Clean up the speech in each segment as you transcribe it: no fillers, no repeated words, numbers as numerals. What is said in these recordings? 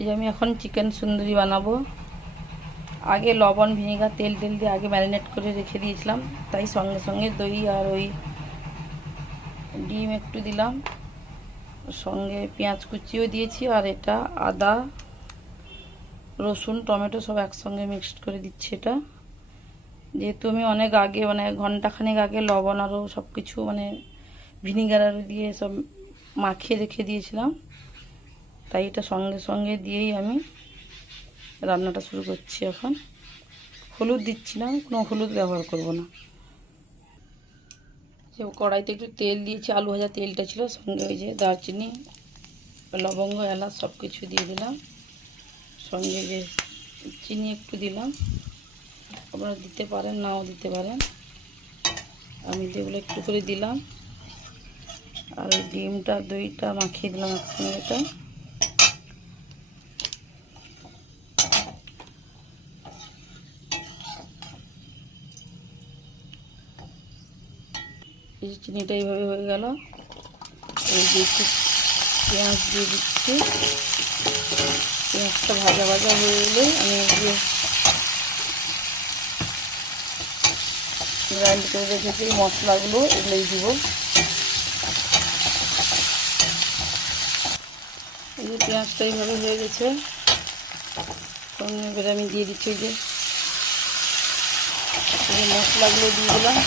এই যে আমি এখন চিকেন তন্দুরি বানাবো। আগে লবণ ভিনেগার তেল দিয়ে আগে ম্যারিনেট করে রেখে দিয়েছিলাম, তাই সঙ্গে সঙ্গে দই আর ওই ডিম একটু দিলাম, সঙ্গে পেঁয়াজ কুচিও দিয়েছি, আর এটা আদা রসুন টমেটো সব একসঙ্গে মিক্সড করে দিচ্ছি। এটা যেহেতু আমি অনেক আগে মানে ঘন্টাখানেক আগে লবণ আরও সব কিছু মানে ভিনিগার আরও দিয়ে সব মাখিয়ে রেখে দিয়েছিলাম, তাই এটা সঙ্গে সঙ্গে দিয়েই আমি রান্নাটা শুরু করছি। এখন হলুদ দিচ্ছি না, কোনো হলুদ ব্যবহার করব না। যে কড়াইতে একটু তেল দিয়েছি, আলু ভাজা তেলটা ছিল, সঙ্গে ওই যে দারচিনি লবঙ্গ এলাচ সব কিছু দিয়ে দিলাম, সঙ্গে যে চিনি একটু দিলাম, আপনারা দিতে পারেন নাও দিতে পারেন, আমি যেগুলো একটু করে দিলাম। আর ওই ডিমটা দইটা মাখিয়ে দিলাম একসঙ্গে। এটা এই চিনিটা এইভাবে হয়ে গেল। এই যে একটু পেঁয়াজ দিয়ে দিচ্ছি, পেঁয়াজটা ভাজা ভাজা হয়ে গেলে আমি এই যে গ্রাইন্ড করে রেখেছি মশলাগুলো এগুলোই দিব। এই যে পেঁয়াজটা এইভাবে হয়ে গেছে, সঙ্গে এবারে আমি দিয়ে দিচ্ছি এই যে মশলাগুলো দিয়ে দিলাম।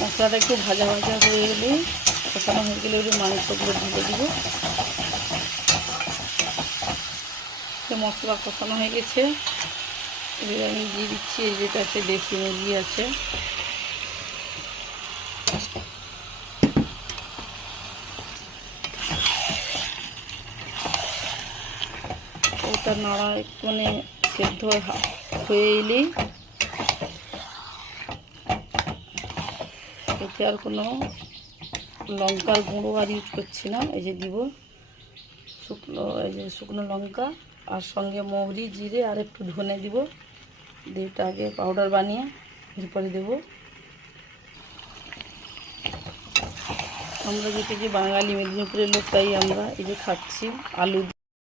মশলাটা একটু ভাজা ভাজা হয়ে গেলে, কষানো হয়ে গেলে ওই মাংসগুলো ঢেলে দিব। মশলা কষানো হয়ে গেছে, এবারে আমি দিয়ে দিচ্ছি এই যেটা আছে দেশি মুরগি আছে, ওটা নাড়া একটু মানে সেদ্ধ হয়ে এলেই এতে আর কোনো লঙ্কার গুঁড়ো আর ইউজ করছি না। এই যে দিব শুকনো লঙ্কা, আর সঙ্গে মৌরি জিরে আর একটু ধনে দিব, দিয়ে এটা আগে পাউডার বানিয়ে এরপরে দেবো। আমরা যেহেতু যে বাঙালি মেদিনীপুরের লোক, তাই আমরা এই যে খাচ্ছি আলু